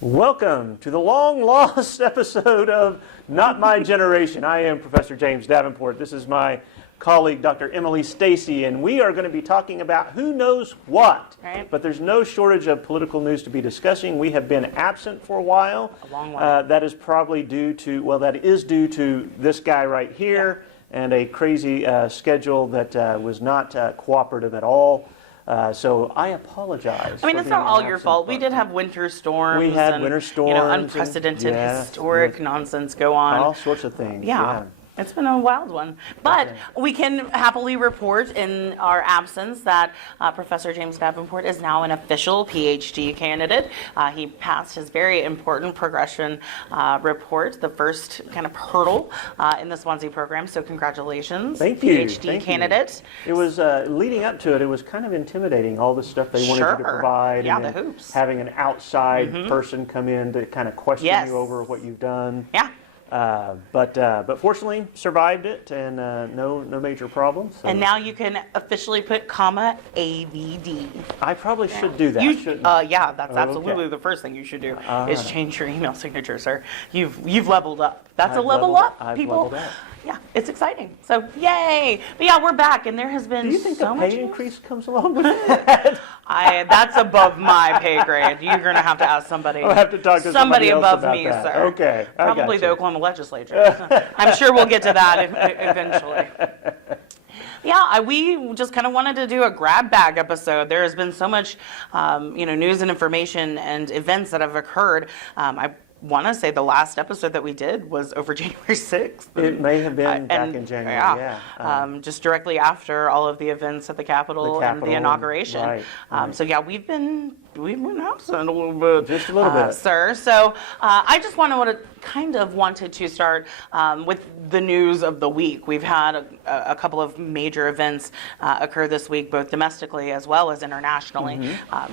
Welcome to the long-lost episode of Not My Generation. I am Professor James Davenport. This is my colleague, Dr. Emily Stacey, and we are going to be talking about who knows what. Right. But there's no shortage of political news to be discussing. We have been absent for a while. A long while. That is probably due to, that is due to this guy right here and a crazy schedule that was not cooperative at all. So I apologize. I mean, it's not all your fault. We did have winter storms. We had winter storms. Unprecedented, historic nonsense go on. All sorts of things. Yeah. It's been a wild one. But we can happily report in our absence that Professor James Davenport is now an official PhD candidate. He passed his very important progression report, the first kind of hurdle in the Swansea program. So congratulations, Thank you. PhD candidate. It was, leading up to it, it was kind of intimidating, all the stuff they wanted you to provide. Yeah, and the hoops. Having an outside person come in to kind of question you over what you've done. Yeah. But fortunately survived it and no major problems. So. And now you can officially put comma AVD. I probably should do that, shouldn't I? Yeah, that's absolutely the first thing you should do is change your email signature, sir. You've leveled up. That's a level up, people. Leveled up. Yeah, it's exciting. So yay! But yeah, we're back, and there has been. Do you think so a much pay increase comes along with that? That's above my pay grade. You're going to have to ask somebody. I'll have to talk to somebody else above about me, that. sir. Okay, Probably the Oklahoma legislature. I'm sure we'll get to that eventually. Yeah, we just kind of wanted to do a grab bag episode. There has been so much, news and information and events that have occurred. I want to say the last episode that we did was over January 6th. It may have been back in January, yeah. Just directly after all of the events at the Capitol and the inauguration. Right. So yeah, we've been absent a little bit. Just a little bit. Sir. So I just wanted to start with the news of the week. We've had a couple of major events occur this week, both domestically as well as internationally,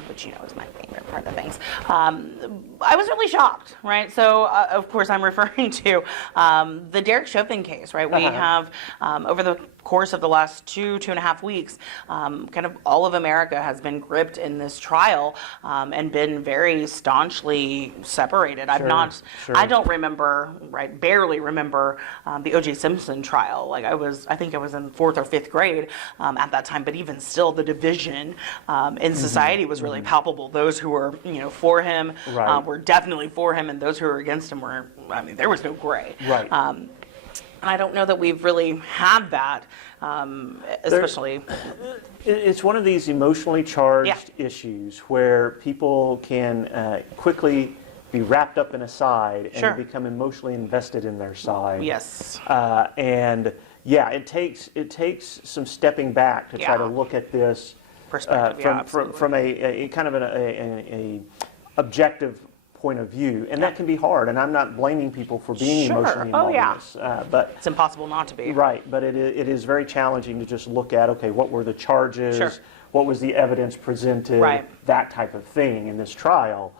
which is my favorite part of things. I was really shocked, right? So of course I'm referring to the Derek Chauvin case, right? We have over the course of the last two and a half weeks, kind of all of America has been gripped in this trial and been very staunchly separated. I don't remember, barely remember the O.J. Simpson trial. I think I was in 4th or 5th grade at that time, but even still the division in society was really palpable. Those who were, for him were definitely for him, and those who were against him there was no gray. Right. And I don't know that we've really had that, especially. It's one of these emotionally charged issues where people can quickly be wrapped up in a side and become emotionally invested in their side. Yes. It takes some stepping back to try to look at this perspective from a kind of an objective point of view, and that can be hard, and I'm not blaming people for being emotionally involved in this, but it's impossible not to be. Right, but it is very challenging to just look at, okay, what were the charges, what was the evidence presented, that type of thing in this trial,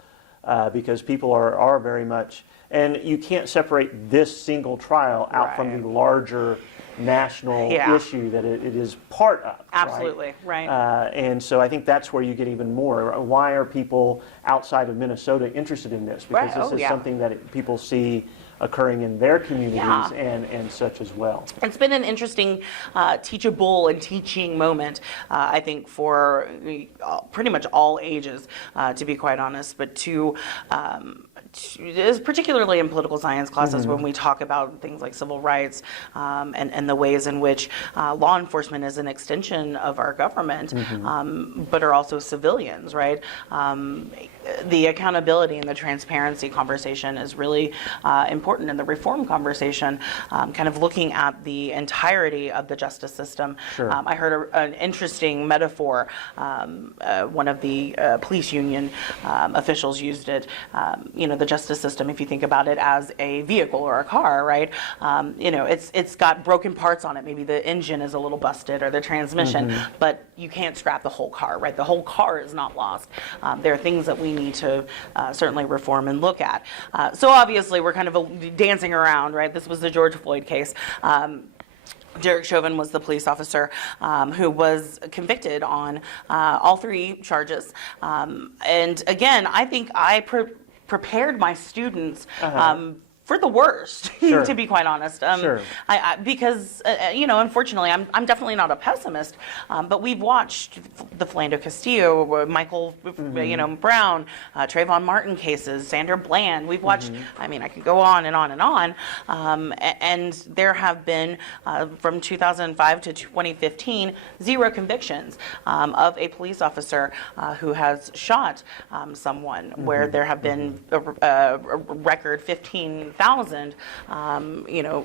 because people are very much, and you can't separate this single trial out from the larger national issue that it is part of. Absolutely, right. And so I think that's where you get even more. Why are people outside of Minnesota interested in this? Because this is something that people see occurring in their communities and such as well. It's been an interesting teachable and teaching moment, I think, for pretty much all ages, to be quite honest, but particularly in political science classes when we talk about things like civil rights and the ways in which law enforcement is an extension of our government, but are also civilians, right? The accountability and the transparency conversation is really important in the reform conversation, kind of looking at the entirety of the justice system. I heard an interesting metaphor. One of the police union officials used it. The justice system, if you think about it as a vehicle or a car, right? It's got broken parts on it. Maybe the engine is a little busted or the transmission, but you can't scrap the whole car, right? The whole car is not lost. There are things that we need to certainly reform and look at. So obviously we're kind of dancing around, right? This was the George Floyd case. Derek Chauvin was the police officer who was convicted on all 3 charges. And again, I think I prepared my students Uh-huh. for the worst, Sure. to be quite honest. Sure. Because, unfortunately, I'm definitely not a pessimist, but we've watched the Philando Castillo, Michael, Brown, Trayvon Martin cases, Sandra Bland. We've watched, I mean, I could go on and on and on. And there have been, from 2005 to 2015, 0 convictions of a police officer who has shot someone, where there have been a record 15,000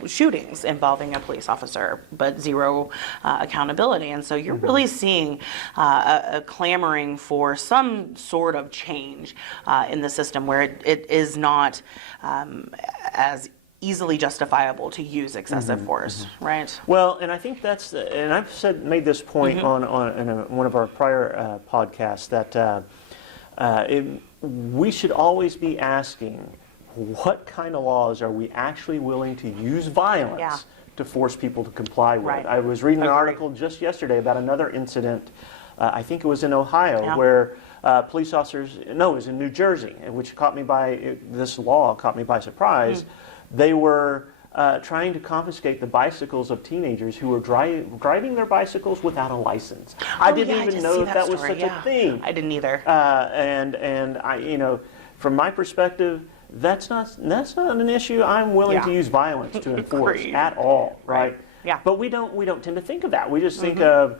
shootings involving a police officer, but 0 accountability. And so you're really seeing a clamoring for some sort of change in the system where it is not as easily justifiable to use excessive force, right? Well, and I think and I've made this point on one of our prior podcasts, that we should always be asking, what kind of laws are we actually willing to use violence to force people to comply with? Right. I was reading an article just yesterday about another incident, I think it was in Ohio, where police officers, no, it was in New Jersey, which this law caught me by surprise. They were trying to confiscate the bicycles of teenagers who were driving their bicycles without a license. I didn't even know that was such a thing. I didn't either. And I, from my perspective, that's not an issue I'm willing to use violence to enforce at all, right? Yeah. But we don't tend to think of that. We just think of,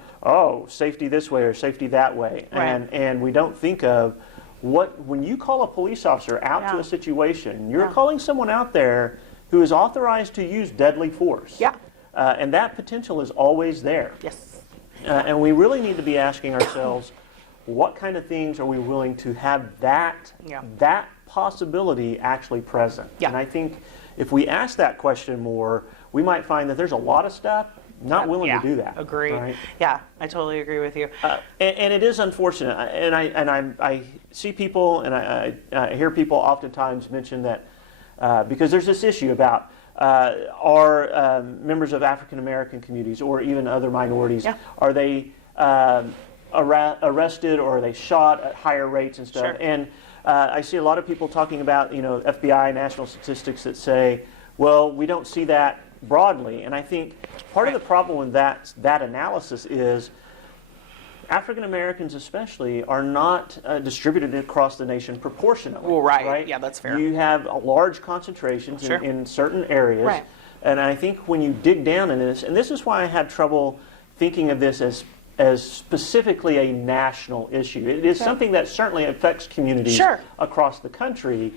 safety this way or safety that way, and we don't think of when you call a police officer out to a situation, you're calling someone out there who is authorized to use deadly force. Yeah. And that potential is always there. Yes. And we really need to be asking ourselves, what kind of things are we willing to have that possibility actually present? Yeah. And I think if we ask that question more, we might find that there's a lot of stuff not willing to do that. Agree. Right? Yeah, I totally agree with you. And it is unfortunate. And I see people, and I hear people oftentimes mention that because there's this issue about are members of African American communities or even other minorities, are they arrested or are they shot at higher rates and stuff? Sure. And I see a lot of people talking about, FBI national statistics that say, well, we don't see that broadly. And I think part of the problem with that analysis is African Americans especially are not distributed across the nation proportionally. Well, right. Yeah, that's fair. You have large concentrations in certain areas. Right. And I think when you dig down in this, and this is why I have trouble thinking of this as specifically a national issue. It is something that certainly affects communities across the country,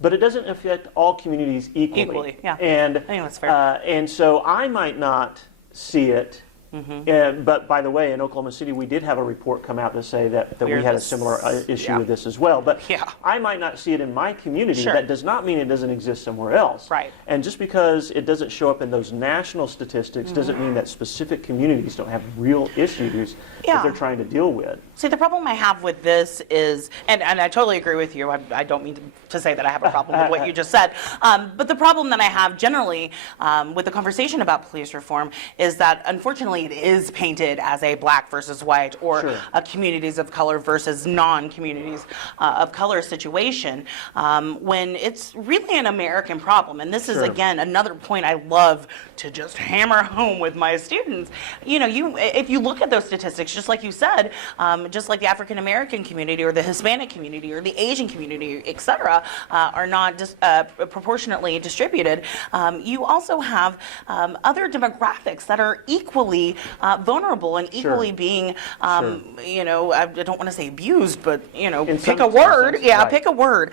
but it doesn't affect all communities equally. And I think that's fair. And so I might not see it. But by the way, in Oklahoma City, we did have a report come out to say that we had a similar issue with this as well. But I might not see it in my community. That does not mean it doesn't exist somewhere else. Right. And just because it doesn't show up in those national statistics doesn't mean that specific communities don't have real issues that they're trying to deal with. See, the problem I have with this is, and I totally agree with you, I don't mean to say that I have a problem with what you just said, but the problem that I have generally with the conversation about police reform is that unfortunately it is painted as a black versus white or a communities of color versus non-communities of color situation, when it's really an American problem. And this is, again, another point I love to just hammer home with my students. If you look at those statistics, just like you said, just like the African American community or the Hispanic community or the Asian community, et cetera, are not proportionately distributed, you also have other demographics that are equally vulnerable and equally being, I don't want to say abused, but, pick a word. Pick a word.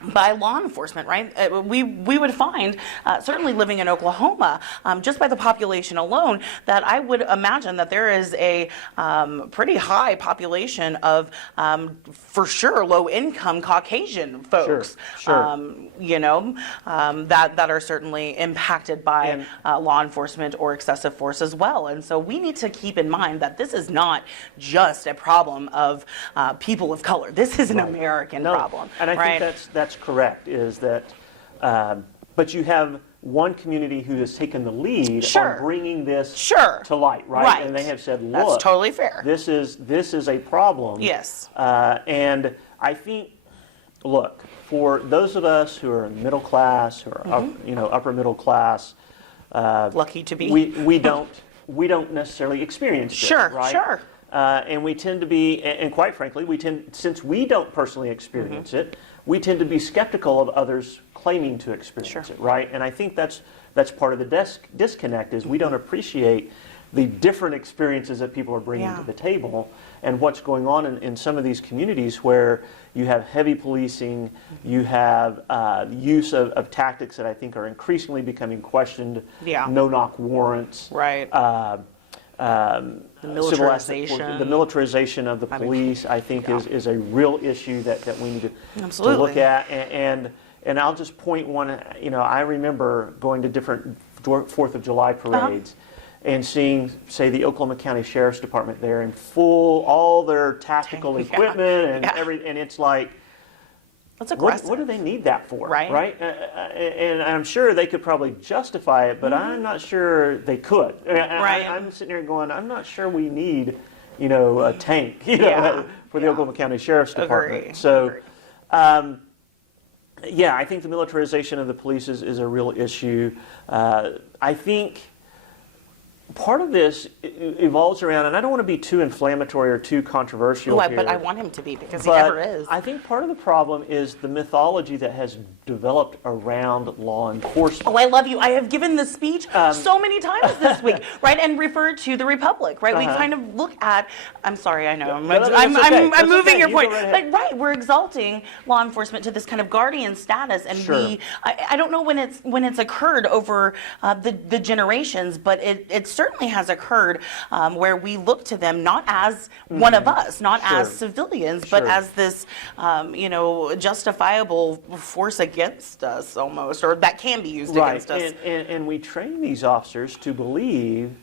By law enforcement, right? We would find, certainly living in Oklahoma, just by the population alone, that I would imagine that there is a pretty high population of, for sure, low-income Caucasian folks, that are certainly impacted by law enforcement or excessive force as well. And so we need to keep in mind that this is not just a problem of people of color. This is an American problem. And I think that's correct, is that, but you have one community who has taken the lead on bringing this to light, right? And they have said, look, that's totally fair. This is a problem. Yes. And I think look, for those of us who are middle class, who are upper middle class, lucky to be, we don't necessarily experience it, right? Sure. And we tend to be, and quite frankly, since we don't personally experience it, we tend to be skeptical of others claiming to experience it, right? And I think that's part of the disconnect is we don't appreciate the different experiences that people are bringing to the table and what's going on in some of these communities where you have heavy policing, you have use of tactics that I think are increasingly becoming questioned, no-knock warrants, right. The militarization of the police, I think, is a real issue that we need to look at. And I'll just point one. I remember going to different 4th of July parades and seeing, say, the Oklahoma County Sheriff's Department there in all their tactical equipment and it's like, that's aggressive. What do they need that for? Right. And I'm sure they could probably justify it, but I'm not sure they could. I'm sitting here going, I'm not sure we need, a tank, for the Oklahoma County Sheriff's Department. Agree. So, I think the militarization of the police is a real issue. I think part of this evolves around, and I don't want to be too inflammatory or too controversial here. But I want him to be because he never is. I think part of the problem is the mythology that has developed around law enforcement. Oh, I love you. I have given this speech so many times this week, right? And referred to the Republic, right? We kind of look at. I'm sorry, I know. I'm moving your point. But we're exalting law enforcement to this kind of guardian status, and I don't know when it's occurred over the generations, but it certainly has occurred where we look to them not as one of us, not as civilians, but as this, justifiable force against us almost, or that can be used against us. And we train these officers to believe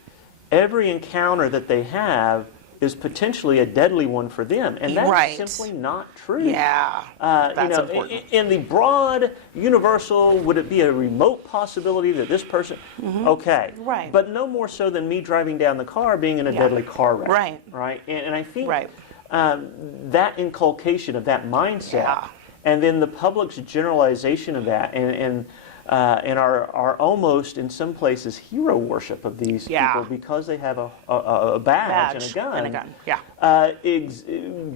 every encounter that they have is potentially a deadly one for them, and that's simply not true. Yeah, that's important. In the broad, universal, would it be a remote possibility that this person? Okay, right, but no more so than me driving down the car being in a deadly car wreck. Right, and I think that inculcation of that mindset, and then the public's generalization of that, and our almost, in some places, hero worship of these people because they have a badge and a gun.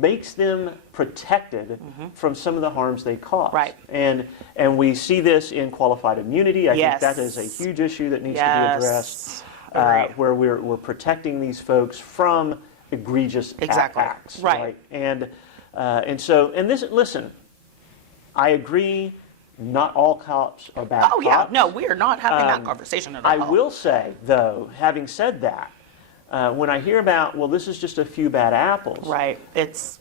Makes them protected from some of the harms they cause. Right. And we see this in qualified immunity. I think that is a huge issue that needs to be addressed, where we're protecting these folks from egregious acts. Right. And so this. Listen, I agree. Not all cops are bad cops. Oh, yeah. No, we are not having that conversation at all. I will say, though, having said that, when I hear about, well, this is just a few bad apples. Right. It's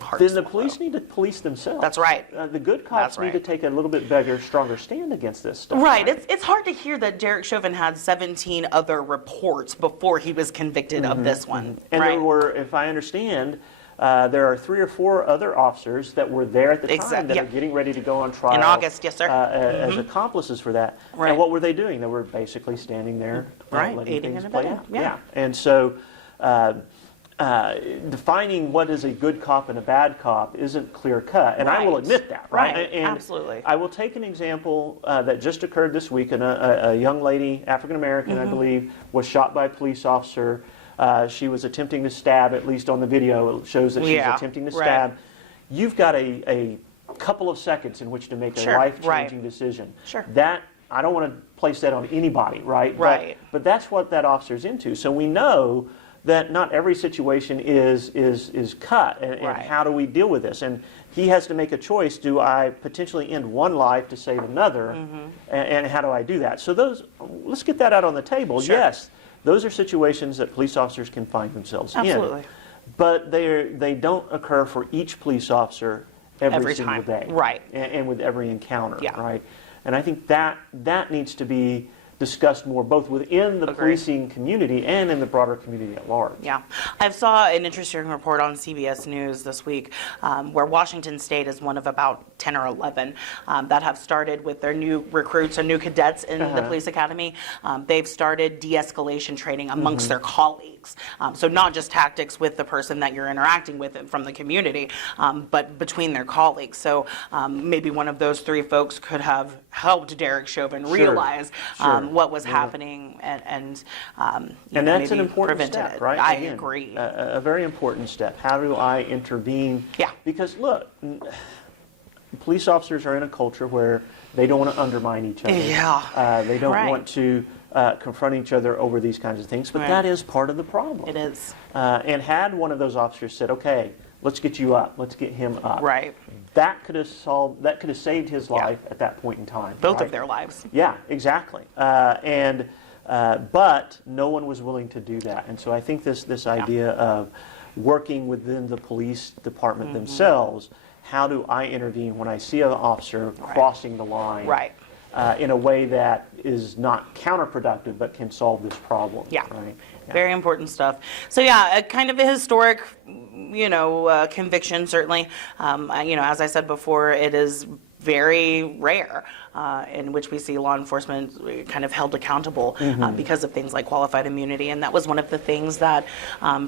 hard then the police need to police themselves. That's right. The good cops need to take a little bit bigger, stronger stand against this stuff. Right. It's hard to hear that Derek Chauvin had 17 other reports before he was convicted of this one. And there were, if I understand, there are 3 or 4 other officers that were there at the time that are getting ready to go on trial in August, yes, sir, as accomplices for that. Right. And what were they doing? They were basically standing there, letting things play out. Yeah. And so, defining what is a good cop and a bad cop isn't clear cut, and I will admit that. Right. And absolutely. I will take an example that just occurred this week, and a young lady, African American, I believe, was shot by a police officer. She was attempting to stab, at least on the video, it shows that she's attempting to stab. You've got a couple of seconds in which to make a life-changing decision. That, I don't want to place that on anybody, right? But that's what that officer's into. So we know that not every situation is cut, and how do we deal with this? And he has to make a choice. Do I potentially end one life to save another? And how do I do that? So let's get that out on the table. Yes. Those are situations that police officers can find themselves in. But they don't occur for each police officer every single day. Right. And with every encounter. Right. And I think that needs to be discussed more, both within the Agreed. policing community and in the broader community at large. Yeah. I saw an interesting report on CBS News this week where Washington State is one of about 10 or 11 that have started with their new recruits and new cadets in the police academy. They've started de-escalation training amongst their colleagues. So not just tactics with the person that you're interacting with from the community, but between their colleagues. So maybe one of those three folks could have helped Derek Chauvin realize what was happening and that's an important step, right? I Again, agree. A very important step. How do I intervene? Yeah. Because look, police officers are in a culture where they don't want to undermine each other. Yeah. They don't Right. want to confront each other over these kinds of things, but Right. that is part of the problem. It is. And had one of those officers said, "Okay, let's get you up. Let's get him up." Right. That could have saved his life at that point in time. Both right? of their lives. Yeah, exactly. But no one was willing to do that, and so I think this idea of working within the police department themselves. How do I intervene when I see an officer crossing the line? Right. In a way that is not counterproductive, but can solve this problem. Yeah. Right? Yeah. Very important stuff. So yeah, a kind of a historic, conviction certainly. As I said before, it is very rare in which we see law enforcement kind of held accountable because of things like qualified immunity. And that was one of the things that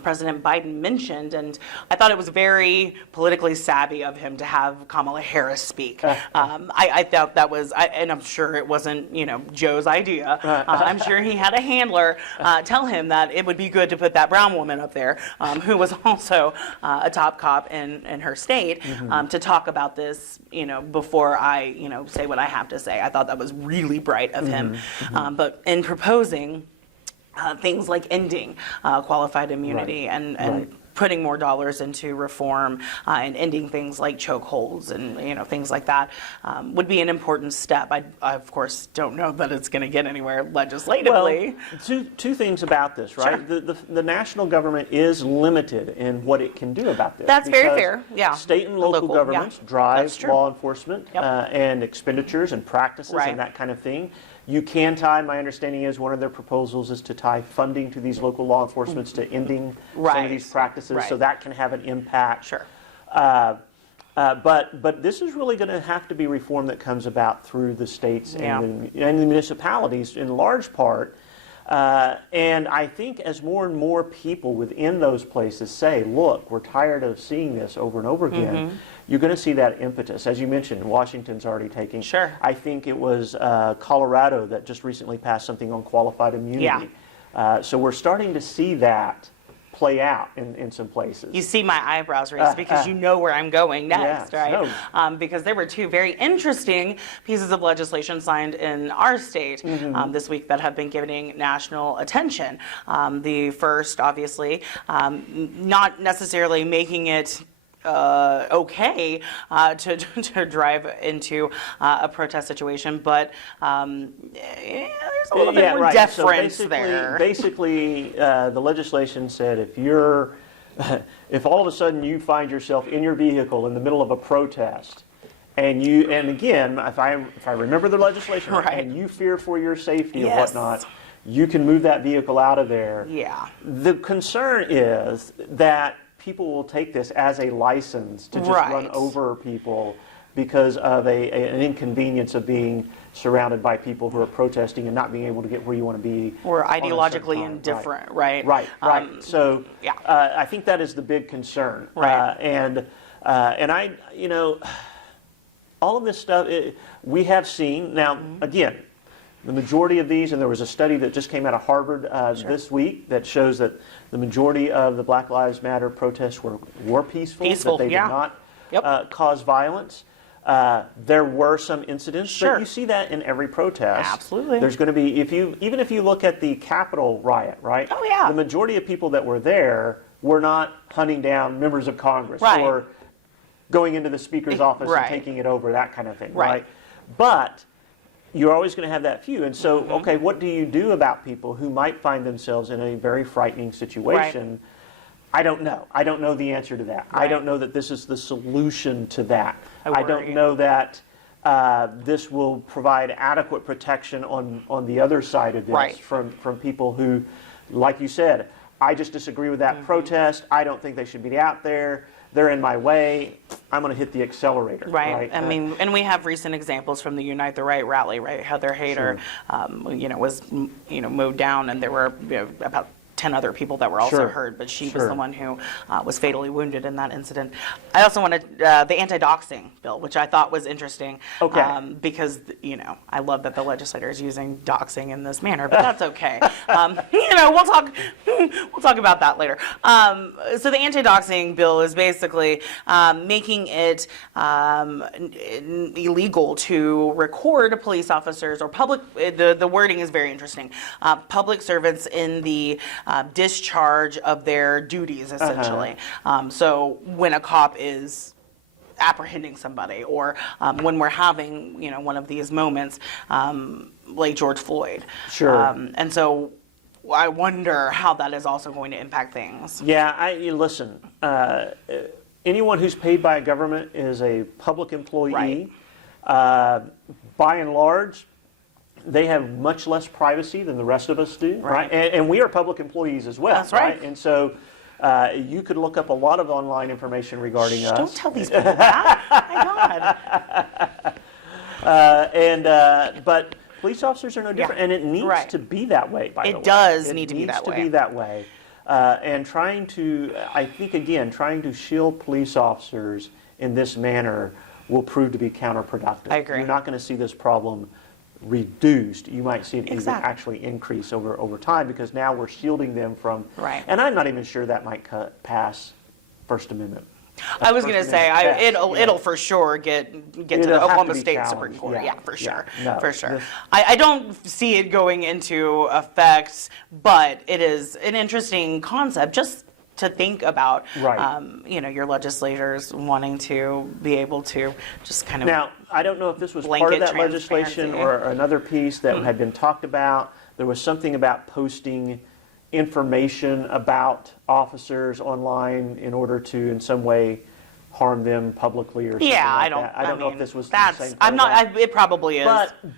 President Biden mentioned. And I thought it was very politically savvy of him to have Kamala Harris speak. I thought that was, and I'm sure it wasn't, Joe's idea. I'm sure he had a handler tell him that it would be good to put that brown woman up there, who was also a top cop in her state, to talk about this, before I, say what I have to say. I thought that was really bright of him. But in proposing things like ending qualified immunity and putting more dollars into reform and ending things like chokeholds and things like that would be an important step. I of course don't know that it's going to get anywhere legislatively. Well, two things about this, right? Sure. The national government is limited in what it can do about this. That's very because fair. Yeah. State and local governments yeah. drive That's true. law enforcement Yep. and expenditures and practices Right. and that kind of thing. You can tie, my understanding is one of their proposals is to tie funding to these local law enforcements to ending some Right. of these practices, so Right. that can have an impact. Sure. But this is really going to have to be reform that comes about through the states Yeah. and the municipalities in large part. And I think as more and more people within those places say, look, we're tired of seeing this over and over again, you're going to see that impetus. As you mentioned, Washington's already taking. Sure. I think it was Colorado that just recently passed something on qualified immunity. So we're starting to see that play out in some places. You see my eyebrows raised because you know where I'm going next, Yes, right? Because there were two very interesting pieces of legislation signed in our state this week that have been getting national attention. The first, obviously, not necessarily making it okay to drive into a protest situation, but there's a little bit more deference there. Basically, the legislation said if all of a sudden you find yourself in your vehicle in the middle of a protest, and again, if I remember the legislation, Right. and you fear for your safety Yes. and whatnot, you can move that vehicle out of there. Yeah. The concern is that people will take this as a license to just run over people because of an inconvenience of being surrounded by people who are protesting and not being able to get where you want to be. Or on a certain ideologically time. indifferent, right? Right. So yeah. I think that is the big concern. Right. And I, all of this stuff, we have seen. Now, again, the majority of these, and there was a study that just came out of Harvard this week that shows that the majority of the Black Lives Matter protests were peaceful, that they did not cause violence. There were some incidents, but you see that in every protest. Absolutely. There's going to be, even if you look at the Capitol riot, right? Oh, yeah. The majority of people that were there were not hunting down members of Congress Right. or going into the Speaker's office Right. and taking it over, that kind of thing, Right. right? But you're always going to have that few. And so, okay, what do you do about people who might find themselves in a very frightening situation? I don't know. I don't know the answer to that. I don't know that this is the solution to that. I don't know that this will provide adequate protection on the other side of this from people who, like you said, I just disagree with that protest. I don't think they should be out there. They're in my way. I'm going to hit the accelerator. Right. I mean, and we have recent examples from the Unite the Right rally, right? Heather Hayter, was, mowed down, and there were about 10 other people that were also hurt, but she was the one who was fatally wounded in that incident. I also wanted the anti-doxing bill, which I thought was interesting, because I love that the legislator is using doxing in this manner, but that's okay. We'll talk about that later. So the anti-doxing bill is basically making it illegal to record police officers or public. The wording is very interesting. Public servants in the discharge of their duties, essentially. So when a cop is apprehending somebody, or when we're having, one of these moments, like George Floyd. And so I wonder how that is also going to impact things. Yeah, listen, anyone who's paid by a government is a public employee. By and large, they have much less privacy than the rest of us do, right? And we are public employees as well, That's right? And so you could look up a lot of online information regarding us. Don't tell these people that. My God. But police officers are no different, and it needs to be that way, by the way. It does need to be that way. It needs to be that way. And trying to shield police officers in this manner will prove to be counterproductive. I agree. You're not going to see this problem reduced. You might see it even actually increase over time, because now we're shielding them from. And I'm not even sure that might pass First Amendment. I was going to say it'll for sure get to the Oklahoma State Supreme Court. Yeah, for sure, for sure. I don't see it going into effect, but it is an interesting concept just to think about. Your legislators wanting to be able to just kind of. Now, I don't know if this was part of that legislation or another piece that had been talked about. There was something about posting information about officers online in order to, in some way, harm them publicly or something like that. I don't know if this was the same. It probably is.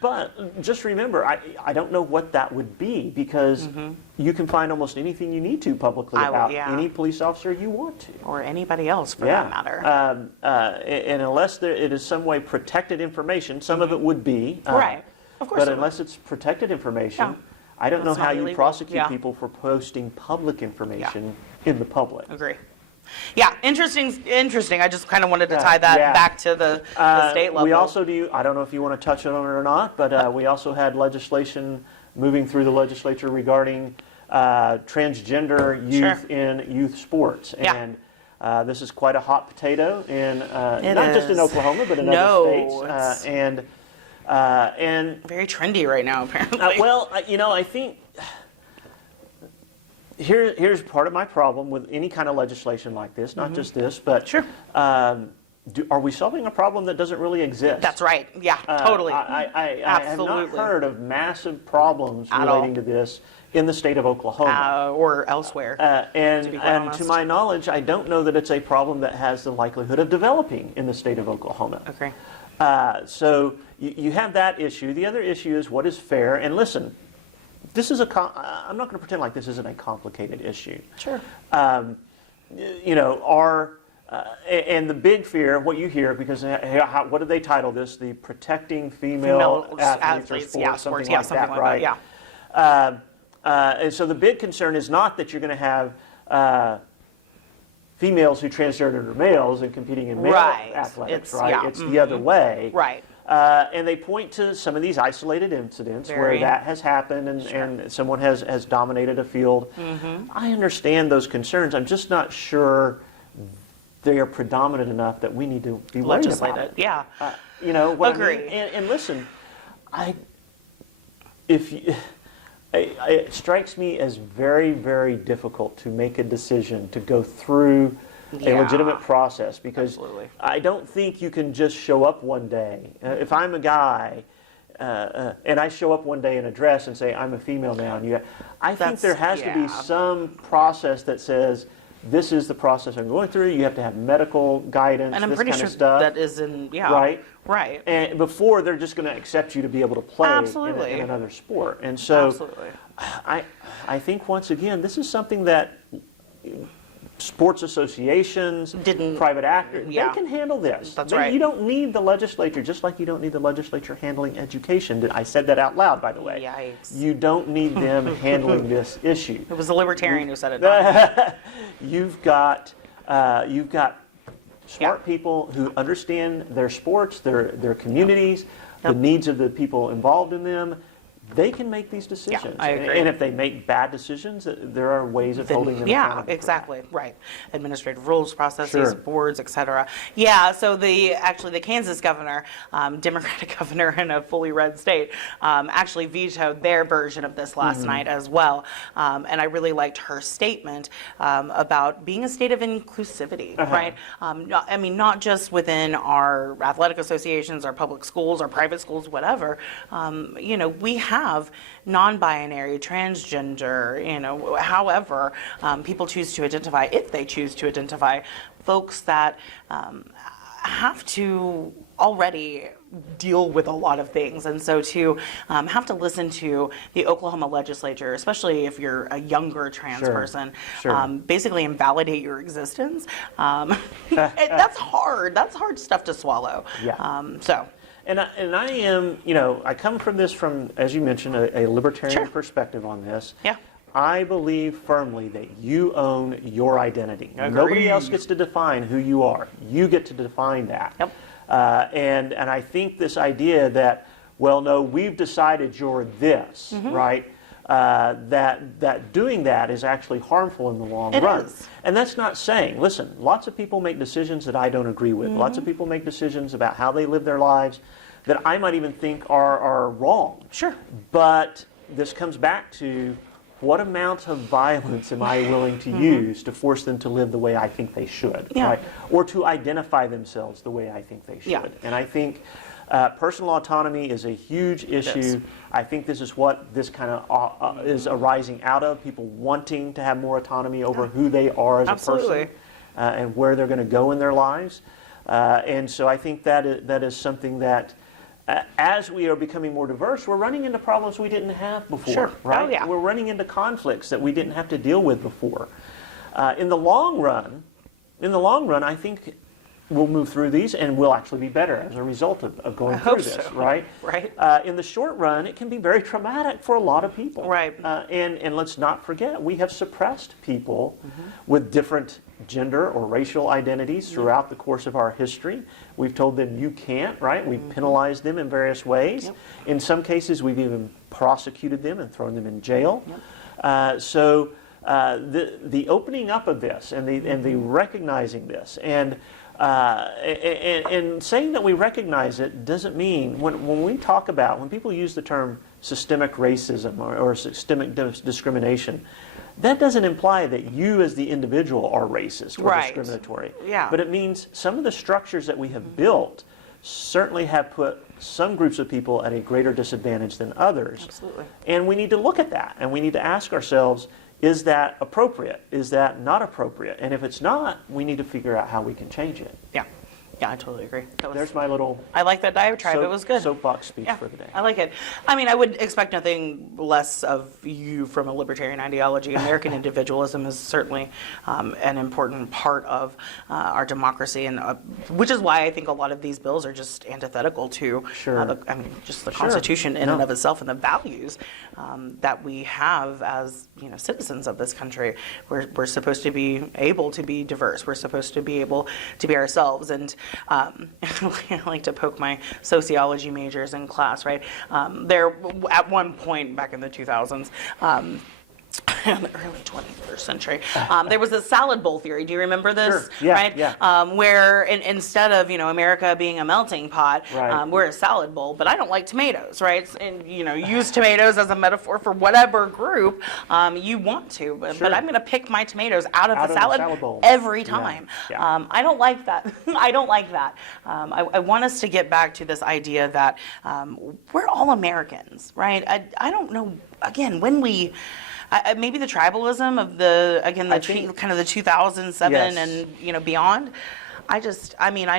But just remember, I don't know what that would be, because you can find almost anything you need to publicly about any police officer you want to. Or anybody else, for that matter. And unless it is some way protected information, some of it would be. Right. Of course. But unless it's protected information, I don't know how you prosecute people for posting public information in the public. Agree. Yeah, interesting. I just kind of wanted to tie that back to the state level. We also do, I don't know if you want to touch on it or not, but we also had legislation moving through the legislature regarding transgender youth in youth sports. And this is quite a hot potato, not just in Oklahoma, but in other states. And very trendy right now, apparently. I think here's part of my problem with any kind of legislation like this, not just this, but are we solving a problem that doesn't really exist? That's right. Yeah, totally. I have not heard of massive problems relating to this in the state of Oklahoma. Or elsewhere. And to my knowledge, I don't know that it's a problem that has the likelihood of developing in the state of Oklahoma. Okay. So you have that issue. The other issue is what is fair. And listen, this is I'm not going to pretend like this isn't a complicated issue. Sure. And the big fear, what you hear, because what did they title this? The Protecting Female Athletes or Sports, something like that, right? And so the big concern is not that you're going to have females who transgender to males and competing in male athletics, It's the other way. Right. And they point to some of these isolated incidents where that has happened and someone has dominated a field. I understand those concerns. I'm just not sure they are predominant enough that we need to be worried about it. Yeah. What I mean? And listen, it strikes me as very, very difficult to make a decision to go through a legitimate process, because I don't think you can just show up one day. If I'm a guy and I show up one day in a dress and say I'm a female now, I think there has to be some process that says this is the process I'm going through. You have to have medical guidance, And I'm this pretty kind sure of stuff. that is in, yeah. Right? Right. And before, they're just going to accept you to be able to play Absolutely. in another sport. And so Absolutely. I think, once again, this is something that sports associations, private actors, yeah. they can handle this. That's right. You don't need the legislature, just like you don't need the legislature handling education. I said that out loud, by the way. Yikes. You don't need them handling this issue. It was a libertarian who said it. Not You've got smart people who understand their sports, their communities, the needs of the people involved in them. They can make these decisions. Yeah, I agree. And if they make bad decisions, there are ways of holding them accountable. Yeah, exactly, right. Administrative rules processes, Sure. boards, et cetera. Yeah, so the Kansas governor, Democratic governor in a fully red state, actually vetoed their version of this last night as well. And I really liked her statement about being a state of inclusivity, right? Not just within our athletic associations, our public schools, our private schools, whatever. We have non-binary, transgender, however people choose to identify, if they choose to identify, folks that have to already deal with a lot of things. And so to have to listen to the Oklahoma legislature, especially if you're a younger trans person, basically invalidate your existence, that's hard. That's hard stuff to swallow. Yeah. And I am, I come from this from, as you mentioned, a libertarian perspective on this. Yeah. I believe firmly that you own your identity. Agreed. Nobody else gets to define who you are. You get to define that. Yep. And I think this idea that, well, no, we've decided you're this, right? That doing that is actually harmful in the long run. It is. And that's not saying, listen, lots of people make decisions that I don't agree with. Lots of people make decisions about how they live their lives that I might even think are wrong. Sure. But this comes back to, what amount of violence am I willing to use to force them to live the way I think they should, right? Or to identify themselves the way I think they should. Yeah. And I think personal autonomy is a huge issue. I think this is what this kind of is arising out of, people wanting to have more autonomy over who they are as a person and where they're going to go in their lives. And so I think that is something that, as we are becoming more diverse, we're running into problems we didn't have before, right? Oh, yeah. We're running into conflicts that we didn't have to deal with before. In the long run, I think we'll move through these and we'll actually be better as a result of going through this, right? Right. In the short run, it can be very traumatic for a lot of people. Right. And let's not forget, we have suppressed people with different gender or racial identities throughout the course of our history. We've told them you can't, right? We've penalized them in various ways. In some cases, we've even prosecuted them and thrown them in jail. So the opening up of this and the recognizing this and saying that we recognize it doesn't mean, when we talk about, when people use the term systemic racism or systemic discrimination, that doesn't imply that you as the individual are racist or discriminatory. Yeah. But it means some of the structures that we have built certainly have put some groups of people at a greater disadvantage than others. Absolutely. And we need to look at that, and we need to ask ourselves, is that appropriate? Is that not appropriate? And if it's not, we need to figure out how we can change it. Yeah, I totally agree. There's my little I like that diatribe. It was good. soapbox speech for the day. I like it. I would expect nothing less of you from a libertarian ideology. American individualism is certainly an important part of our democracy, and which is why I think a lot of these bills are just antithetical to just the Constitution in and of itself and the values that we have as citizens of this country. We're supposed to be able to be diverse. We're supposed to be able to be ourselves. And I like to poke my sociology majors in class, right? There, at one point back in the 2000s, in the early 21st century, there was a salad bowl theory. Do you remember this? Sure. Yeah, right? yeah. Where instead of America being a melting pot, Right. we're a salad bowl. But I don't like tomatoes, right? And use tomatoes as a metaphor for whatever group you want to. But I'm going to pick my tomatoes out of the salad bowl every time. Yeah. I don't like that. I don't like that. I want us to get back to this idea that we're all Americans, right? I don't know. Again, when we maybe the tribalism of the, again, kind of the 2007 Yes. and, beyond. I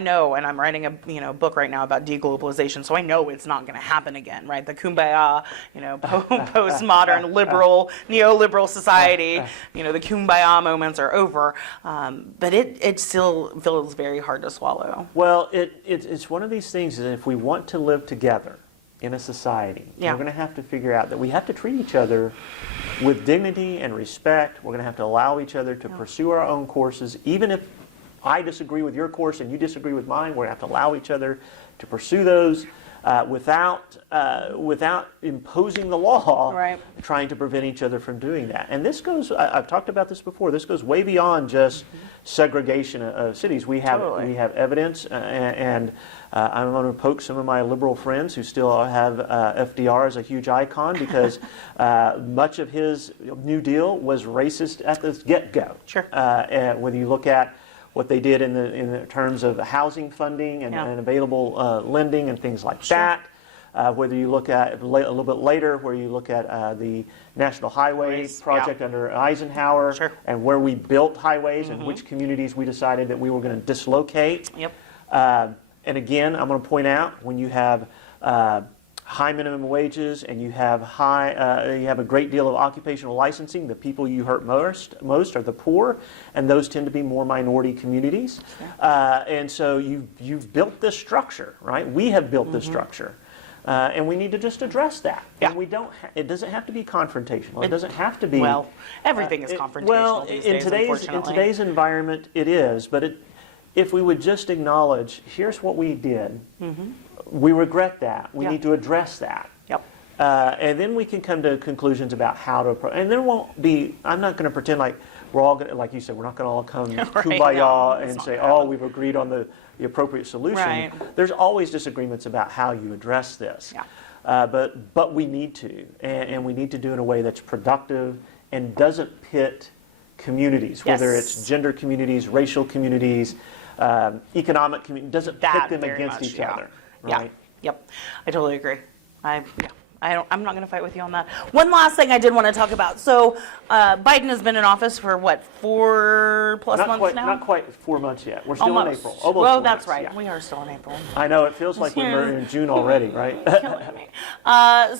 know, and I'm writing a book right now about deglobalization, so I know it's not going to happen again, right? The kumbaya, postmodern liberal, neoliberal society, the kumbaya moments are over, but it still feels very hard to swallow. Well, it's one of these things that if we want to live together in a society, we're going to have to figure out that we have to treat each other with dignity and respect. We're going to have to allow each other to pursue our own courses, even if I disagree with your course and you disagree with mine. We're going to have to allow each other to pursue those without imposing the law, right. trying to prevent each other from doing that. And this goes, I've talked about this before, this goes way beyond just segregation of cities. We have evidence, and I'm going to poke some of my liberal friends who still have FDR as a huge icon, because much of his New Deal was racist at the get-go. Sure. And whether you look at what they did in the terms of housing funding and available lending and things like that. Whether you look at a little bit later, where you look at the National Highway Project under Eisenhower, and where we built highways and which communities we decided that we were going to dislocate. Yep. And again, I'm going to point out, when you have high minimum wages and you have a great deal of occupational licensing, the people you hurt most are the poor, and those tend to be more minority communities. And so you've built this structure, right? We have built this structure. And we need to just address that. Yeah. And we don't. It doesn't have to be confrontational. It doesn't have to be. Well, everything is confrontational these days, unfortunately. In today's environment, it is. But if we would just acknowledge, here's what we did. We regret that. We need to address that. Yep. And then we can come to conclusions about how to. And there won't be. I'm not going to pretend like we're all going to, like you said, we're not going to all come kumbaya and say, oh, we've agreed on the appropriate solution. Right. There's always disagreements about how you address this. Yeah. But we need to, and we need to do it in a way that's productive and doesn't pit communities, whether it's gender communities, racial communities, economic communities, doesn't pit them against each other. Right? Yeah. Yep. I totally agree. I'm not going to fight with you on that. One last thing I did want to talk about. So Biden has been in office for, what, 4+ months now? Not quite 4 months yet. We're still in April. Almost. Well, that's right. Yeah. We are still in April. I know. It feels like we're in June already, right? Killing me.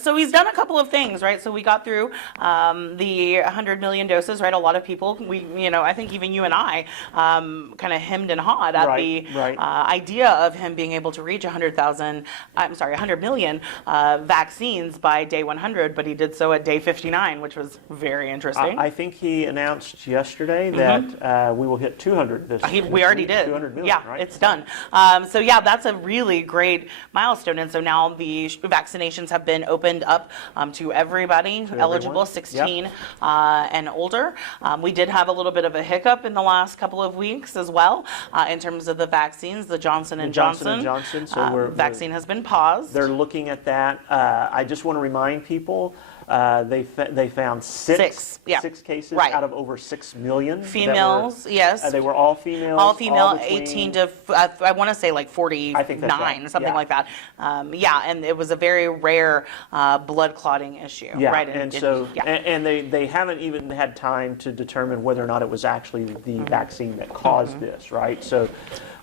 So he's done a couple of things, right? So we got through the 100 million doses, right? A lot of people, I think even you and I kind of hemmed and hawed at the idea of him being able to reach 100 million vaccines by day 100, but he did so at day 59, which was very interesting. I think he announced yesterday that we will hit 200 this year. We already did. 200 million, yeah, right? It's done. So that's a really great milestone. And so now the vaccinations have been opened up to everybody eligible, 16 and older. We did have a little bit of a hiccup in the last couple of weeks as well in terms of the vaccines. The Johnson & Johnson so vaccine has been paused. They're looking at that. I just want to remind people they found six cases out of over 6 million. Females, yes. They were all females. All female, 18 to, I want to say like 49, something like that. And it was a very rare blood clotting issue. Yeah, right? And they haven't even had time to determine whether or not it was actually the vaccine that caused this, right? So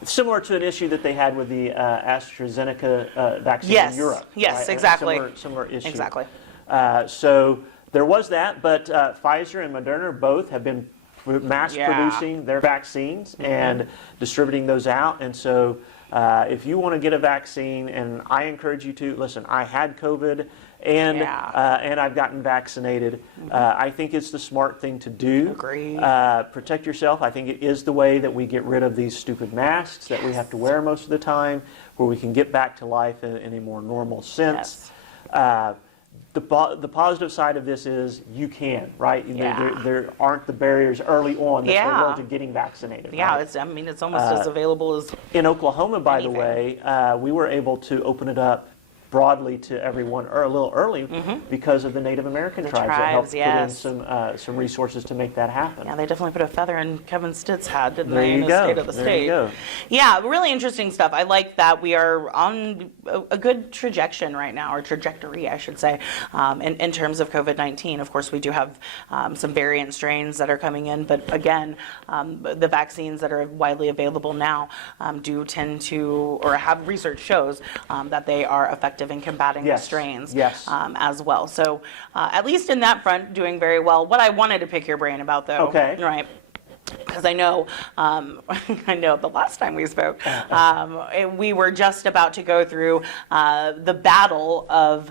similar to an issue that they had with the AstraZeneca vaccine in Europe. Yes, right? exactly. Similar issue. Exactly. So there was that, but Pfizer and Moderna both have been mass producing their vaccines and distributing those out. And so if you want to get a vaccine, and I encourage you to, listen, I had COVID and I've gotten vaccinated. I think it's the smart thing to do. Agreed. Protect yourself. I think it is the way that we get rid of these stupid masks that we have to wear most of the time, where we can get back to life in a more normal sense. The positive side of this is you can, right? There aren't the barriers early on that there were to getting vaccinated. Yeah, right? it's almost as available as in Oklahoma, by the way, we were able to open it up broadly to everyone a little early because of the Native American tribes that helped put in some resources to make that happen. Yeah, they definitely put a feather in Kevin Stitt's hat, didn't There they, you in his go. State of the There State? you go. Yeah, really interesting stuff. I like that we are on a good trajectory right now, or trajectory, I should say, in terms of COVID-19. Of course, we do have some variant strains that are coming in, but again, the vaccines that are widely available now do tend to, or have research shows that they are effective in combating the strains as well. So at least in that front, doing very well. What I wanted to pick your brain about, though, right? Because I know the last time we spoke, we were just about to go through the battle of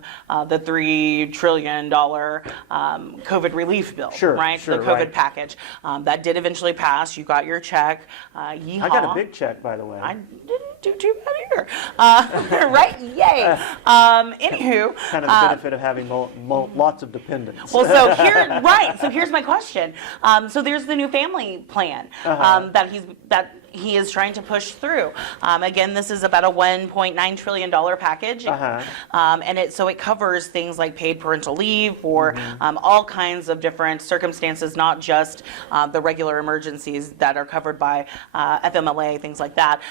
the $3 trillion COVID relief bill, right? The COVID package. That did eventually pass. You got your check. Yeehaw. I got a big check, by the way. I didn't do too bad either. Right? Yay. Anywho. Kind of the benefit of having lots of dependents. Well, so here's my question. So there's the new family plan that he is trying to push through. Again, this is about a $1.9 trillion package, and it covers things like paid parental leave for all kinds of different circumstances, not just the regular emergencies that are covered by FMLA, things like that.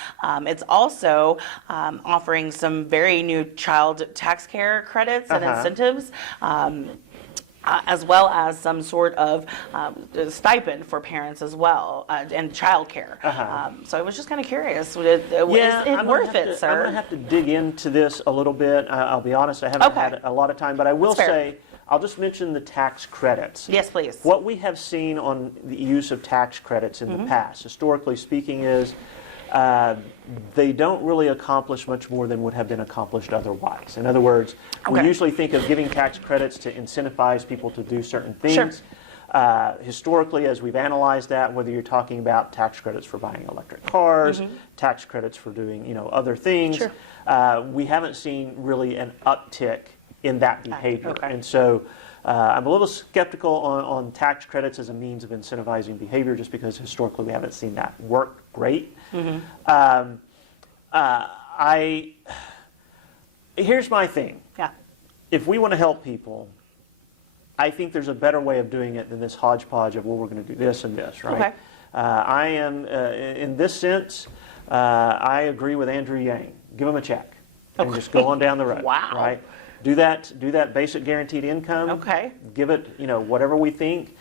It's also offering some very new child tax care credits and incentives. As well as some sort of stipend for parents as well, and childcare. So I was just kind of curious, is it worth it, sir? I'm going to have to dig into this a little bit. I'll be honest, I haven't had a lot of time, but I will say, I'll just mention the tax credits. Yes, please. What we have seen on the use of tax credits in the past, historically speaking, is they don't really accomplish much more than would have been accomplished otherwise. In other words, we usually think of giving tax credits to incentivize people to do certain things. Historically, as we've analyzed that, whether you're talking about tax credits for buying electric cars, tax credits for doing other things, we haven't seen really an uptick in that behavior. And so I'm a little skeptical on tax credits as a means of incentivizing behavior, just because historically we haven't seen that work great. Here's my thing. If we want to help people, I think there's a better way of doing it than this hodgepodge of, well, we're going to do this and this, right? I am, in this sense, I agree with Andrew Yang. Give him a check and just go on down the road. Right? Do that basic guaranteed income. Give it, whatever we think.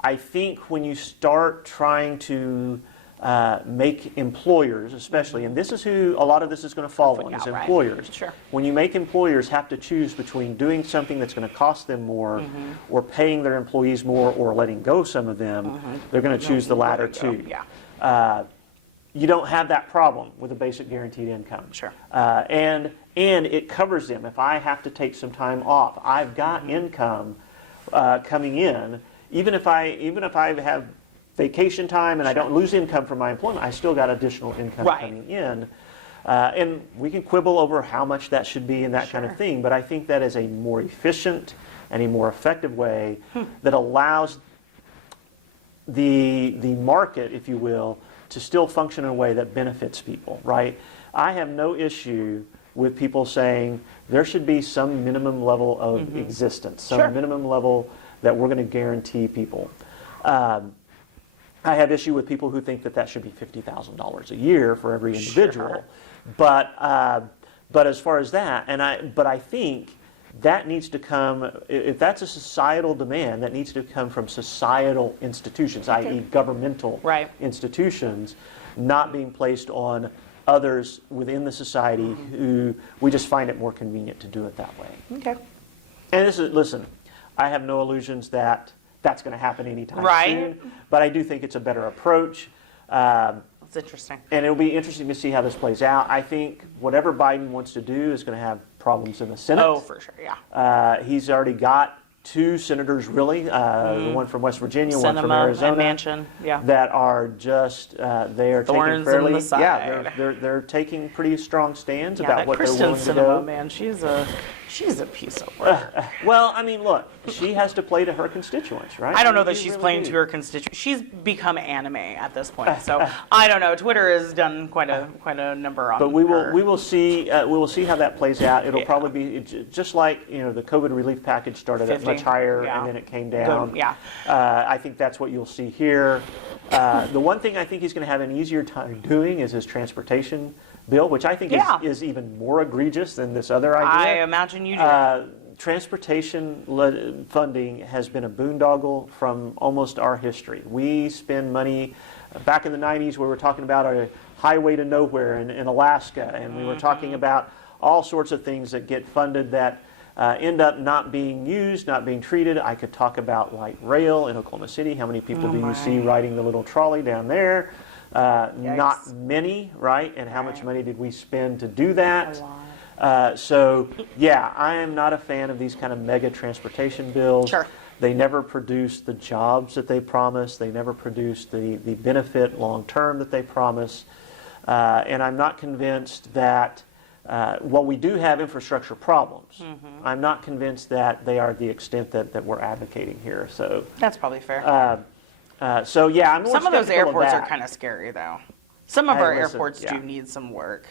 I think when you start trying to make employers, especially, and this is who a lot of this is going to fall on, is employers. When you make employers have to choose between doing something that's going to cost them more, or paying their employees more, or letting go some of them, they're going to choose the latter too. You don't have that problem with a basic guaranteed income. And it covers them. If I have to take some time off, I've got income coming in. Even if I have vacation time and I don't lose income from my employment, I still got additional income coming in. And we can quibble over how much that should be and that kind of thing, but I think that is a more efficient and a more effective way that allows the market, if you will, to still function in a way that benefits people, right? I have no issue with people saying there should be some minimum level of existence, some minimum level that we're going to guarantee people. I have issue with people who think that should be $50,000 a year for every individual, but as far as that, but I think that needs to come, if that's a societal demand, that needs to come from societal institutions, i.e. governmental institutions, not being placed on others within the society who we just find it more convenient to do it that way. And listen, I have no illusions that that's going to happen anytime soon, but I do think it's a better approach. It's interesting. And it'll be interesting to see how this plays out. I think whatever Biden wants to do is going to have problems in the Senate. Oh, for sure, he's already got two senators, really, the one from West Virginia, one from Arizona, Manchin, that are just they are thorns taking fairly, in the side. they're taking pretty strong stands about what they're Kristen willing to Sinema, do. man, She's a piece of work. Well, I mean, look, she has to play to her constituents, right? I don't know that she's really playing do. to her constituents. She's become anime at this point, so I don't know. Twitter has done quite a number on. But we her. will see how that plays out. It'll probably be just like the COVID relief package started at 50, much higher yeah. and then it came down. Good, yeah. I think that's what you'll see here. The one thing I think he's going to have an easier time doing is his transportation bill, which I think is even more egregious than this other idea. I imagine you do. Transportation funding has been a boondoggle from almost our history. We spend money back in the 90s. We were talking about a highway to nowhere in Alaska, and we were talking about all sorts of things that get funded that end up not being used, not being treated. I could talk about light rail in Oklahoma City. How many people do you see riding the little trolley down there? Not many, right? And how much money did we spend to do that? A lot. So, yeah, I am not a fan of these kind of mega transportation bills. Sure. They never produce the jobs that they promise. They never produce the benefit long term that they promise. And I'm not convinced that, while we do have infrastructure problems, I'm not convinced that they are the extent that we're advocating here. So That's probably fair. so yeah, I'm more Some of those skeptical airports that. are kind of scary, though. Some of our listen, airports yeah. do need some work.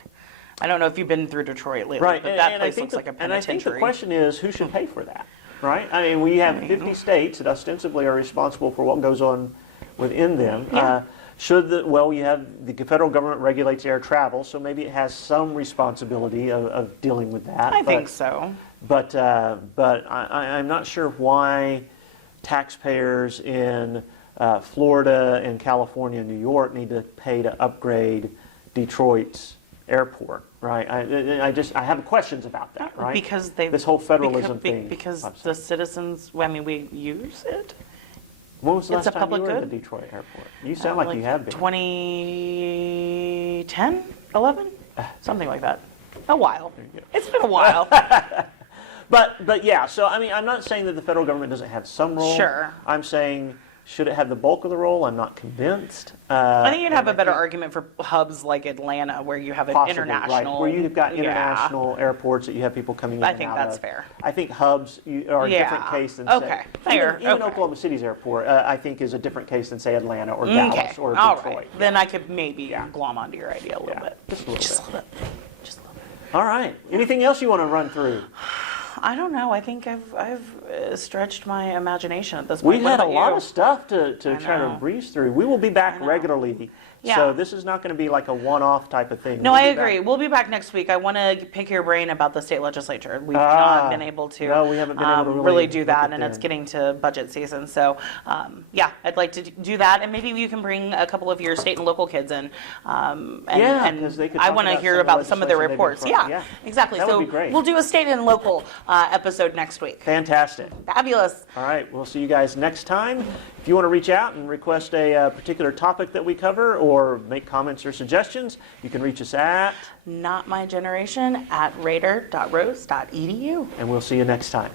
I don't know if you've been through Detroit lately, Right, but that I place think looks like a and I think the penitentiary. question is, who should pay for that, right? I mean, we have 50 states that ostensibly are responsible for what goes on within them. Yeah. You have the federal government regulates air travel, so maybe it has some responsibility of dealing with that. I think so. But I'm not sure why taxpayers in Florida and California and New York need to pay to upgrade Detroit's airport, right? I have questions about that, right? Because this whole federalism thing. Because the citizens, we use it. When was the it's last a time you public were at good. the Detroit airport? You sound like you have been. 2010, 11, something like that. A while. It's been a while. But yeah, so I mean, I'm not saying that the federal government doesn't have some role. Sure. I'm saying, should it have the bulk of the role? I'm not convinced. I think you'd have a better argument for hubs like Atlanta, where you have an Possibly, international. right, where you've got Yeah. international airports that you have people coming in I and think out that's of. fair. I think hubs are a different case than Okay. say Fair. even Okay. Oklahoma City's airport. I think is a different case than say Atlanta or Okay. Dallas or All Detroit. right. Then I could maybe glom onto your idea a little Yeah. bit. Just a little Just bit. a little bit. Just a little bit. All right. Anything else you want to run through? I don't know. I think I've stretched my imagination at this point. We've What had a about lot you? of stuff to try to know. breeze through. We will be back know. regularly. Yeah. So this is not going to be like a one-off type of thing. No, We'll I be back. agree. We'll be back next week. I want to pick your brain about the state legislature. We've not been able to no, we haven't been able to really do look that, at and it's them. getting to budget season. So, yeah, I'd like to do that, and maybe you can bring a couple of your state and local kids in. Yeah, and 'cause they could I talk want to about hear some of the about some of their legislation they've reports. been Yeah, yeah. exactly. That so would be great. we'll do a state and local episode next week. Fantastic. Fabulous. All right, we'll see you guys next time. If you want to reach out and request a particular topic that we cover or make comments or suggestions, you can reach us at, Not my generation at raider.rose.edu. and we'll see you next time.